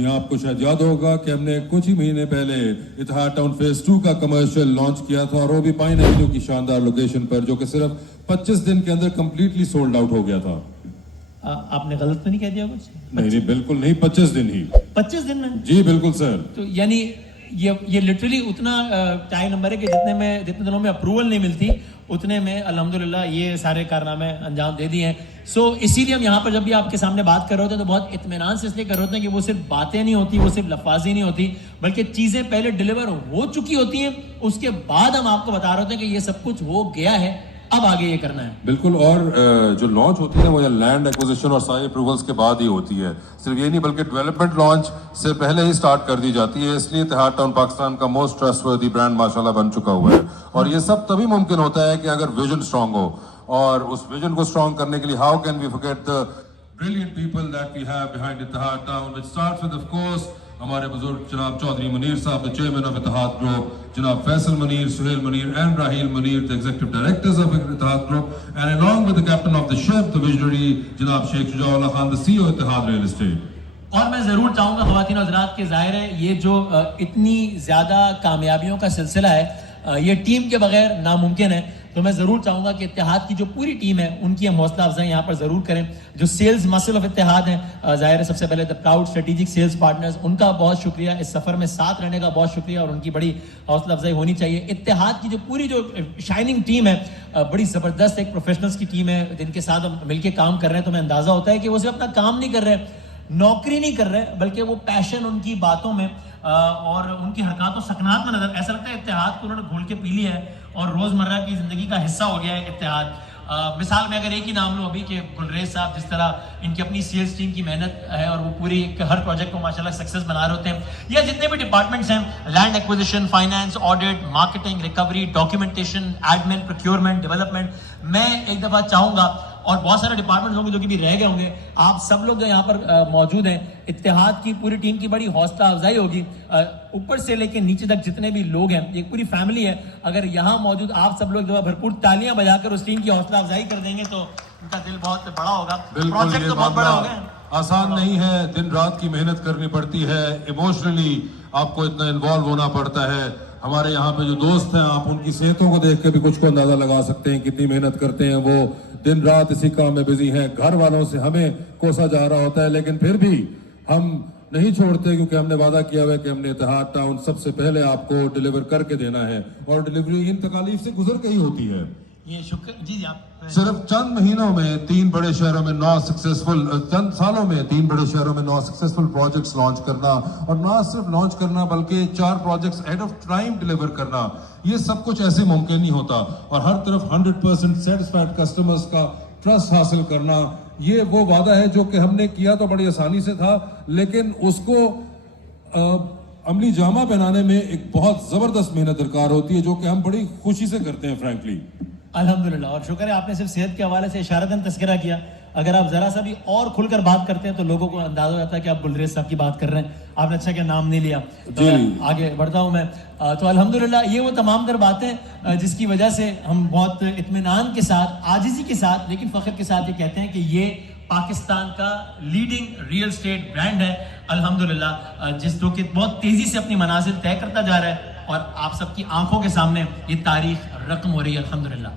جی آپ کو شاید یاد ہوگا کہ ہم نے کچھ ہی مہینے پہلے اتحاد ٹاؤن فیز 2 کا کمرشل لانچ کیا تھا، اور وہ بھی پائن ایونیو کی شاندار لوکیشن پر، جو کہ صرف 25 دن کے اندر کمپلیٹلی سولڈ آؤٹ ہو گیا تھا. آپ نے غلط تو نہیں کہہ دیا کچھ؟ نہیں بالکل نہیں، 25 دن ہی. 25 دن میں؟ جی بالکل سر. تو یعنی یہ لٹرلی اتنا ٹائی نمبر ہے کہ جتنے دنوں میں اپروول نہیں ملتی اتنے میں الحمدللہ یہ سارے کارنامے انجام دے دیے ہیں. سو اسی لیے ہم یہاں پر جب بھی آپ کے سامنے بات کر رہے ہوتے ہیں تو بہت اطمینان سے اس لیے کر رہے ہوتے ہیں کہ وہ صرف باتیں نہیں ہوتی، وہ صرف لفاظی نہیں ہوتی، بلکہ چیزیں پہلے ڈیلیور ہو چکی ہوتی ہیں، اس کے بعد ہم آپ کو بتا رہے ہوتے ہیں کہ یہ سب کچھ ہو گیا ہے، اب آگے یہ کرنا ہے. بالکل. اور جو لانچ ہوتی ہے وہ لینڈ ایکوزیشن اور سارے اپروولز کے بعد ہی ہوتی ہے. صرف یہ نہیں بلکہ ڈیولپمنٹ لانچ سے پہلے ہی سٹارٹ کر دی جاتی ہے. اس لیے اتحاد ٹاؤن پاکستان کا موسٹ ٹرسٹ وردی برانڈ ماشاءاللہ بن چکا ہوا ہے. اور یہ سب تبھی ممکن ہوتا ہے کہ اگر ویژن اسٹرانگ ہو، اور اس ویژن کو اسٹرانگ کرنے کے لیے how can we forget the brilliant people that we have behind Ittehad town, which starts with of course ہمارے بزرگ جناب چودھری منیر صاحب, the chairman of اتحاد group, جناب Faisal Munir, Sohail Munir and Raheel Munir, the executive directors of اتحاد group, and along with the captain of the ship, the visionary جناب شیخ شجاع اللہ Khan, the CEO اتحاد real estate. اور میں ضرور چاہوں گا خواتین و حضرات کہ ظاہر ہے یہ جو اتنی زیادہ کامیابیوں کا سلسلہ ہے یہ ٹیم کے بغیر ناممکن ہے. تو میں ضرور چاہوں گا کہ اتحاد کی جو پوری ٹیم ہے ان کی ہم حوصلہ افزائی یہاں پر ضرور کریں. جو سیلز مسل آف اتحاد ہیں, ظاہر ہے سب سے پہلے دا پراؤڈ اسٹریٹجک سیلز پارٹنرز, ان کا بہت شکریہ, اس سفر میں ساتھ رہنے کا بہت شکریہ, اور ان کی بڑی حوصلہ افزائی ہونی چاہیے. اتحاد کی جو پوری جو شائننگ ٹیم ہے, بڑی زبردست ایک پروفیشنلز کی ٹیم ہے جن کے ساتھ ہم مل کے کام کر رہے ہیں. تو میں اندازہ ہوتا ہے کہ وہ صرف اپنا کام نہیں کر رہے, نوکری نہیں کر رہے, بلکہ وہ پیشن ان کی باتوں میں اور ان کی حرکات و سکنات میں نظر, ایسا لگتا ہے اتحاد کو انہوں نے گھول کے پی لیا ہے اور روزمرہ کی زندگی کا حصہ ہو گیا ہے اتحاد. مثال میں اگر ایک ہی نام لوں ابھی کہ گلریز صاحب, جس طرح ان کی اپنی سیلز ٹیم کی محنت ہے اور وہ پوری ہر پروجیکٹ کو ماشاءاللہ سکسیس بنا رہے ہوتے ہیں, یا جتنے بھی ڈپارٹمنٹس ہیں, land acquisition, finance, audit, marketing, recovery, documentation, admin, procurement, development. میں ایک دفعہ چاہوں گا, اور بہت سارے ڈپارٹمنٹس ہوں گے جو کہ بھی رہ گئے ہوں گے, آپ سب لوگ جو یہاں پر موجود ہیں, اتحاد کی پوری ٹیم کی بڑی حوصلہ افزائی ہوگی. اوپر سے لے کے نیچے تک جتنے بھی لوگ ہیں, ایک پوری فیملی ہے, اگر یہاں موجود آپ سب لوگ جو بھرپور تالیاں بجا کر اس ٹیم کی حوصلہ افزائی کر دیں گے تو ان کا دل بہت بڑا ہوگا. پروجیکٹ تو بہت بڑا ہوگا, آسان نہیں ہے, دن رات کی محنت کرنی پڑتی ہے, ایموشنلی آپ کو اتنا انوالو ہونا پڑتا ہے. ہمارے یہاں پہ جو دوست ہیں, آپ ان کی صحتوں کو دیکھ کے بھی کچھ کو اندازہ لگا سکتے ہیں کتنی محنت کرتے ہیں. وہ دن رات اسی کام میں بزی ہیں, گھر والوں سے ہمیں کوسا جا رہا ہوتا ہے, لیکن پھر بھی ہم نہیں چھوڑتے, کیونکہ ہم نے وعدہ کیا ہوا ہے کہ ہم نے اتحاد ٹاؤن سب سے پہلے آپ کو ڈیلیور کر کے دینا ہے, اور ڈیلیوری ان تکالیف سے گزر کے ہی ہوتی ہے. یہ شکر جی آپ. صرف چند مہینوں میں 3 بڑے شہروں میں 9 سکسیسفل, چند سالوں میں 3 بڑے شہروں میں 9 سکسیسفل پروجیکٹس لانچ کرنا, اور نہ صرف لانچ کرنا بلکہ 4 projects ahead of time deliver کرنا, یہ سب کچھ ایسے ممکن نہیں ہوتا. اور ہر طرف 100% سیٹسفائڈ کسٹمرز کا ٹرسٹ حاصل کرنا, یہ وہ وعدہ ہے جو کہ ہم نے کیا تو بڑی آسانی سے تھا, لیکن اس کو عملی جامہ پہنانے میں ایک بہت زبردست محنت درکار ہوتی ہے, جو کہ ہم بڑی خوشی سے کرتے ہیں فرینکلی. الحمدللہ. اور شکر ہے آپ نے صرف صحت کے حوالے سے اشارتاً تذکرہ کیا, اگر آپ ذرا سا بھی اور کھل کر بات کرتے ہیں تو لوگوں کو اندازہ ہو جاتا ہے کہ آپ گلریز صاحب کی بات کر رہے ہیں. آپ نے اچھا کیا نام نہیں لیا, تو آگے بڑھتا ہوں میں. تو الحمدللہ یہ وہ تمام تر باتیں جس کی وجہ سے ہم بہت اطمینان کے ساتھ, عاجزی کے ساتھ, لیکن فخر کے ساتھ یہ کہتے ہیں کہ یہ پاکستان کا لیڈنگ ریل اسٹیٹ برانڈ ہے الحمدللہ, جو کہ بہت تیزی سے اپنی منازل طے کرتا جا رہا ہے, اور آپ سب کی آنکھوں کے سامنے یہ تاریخ رقم ہو رہی ہے الحمدللہ.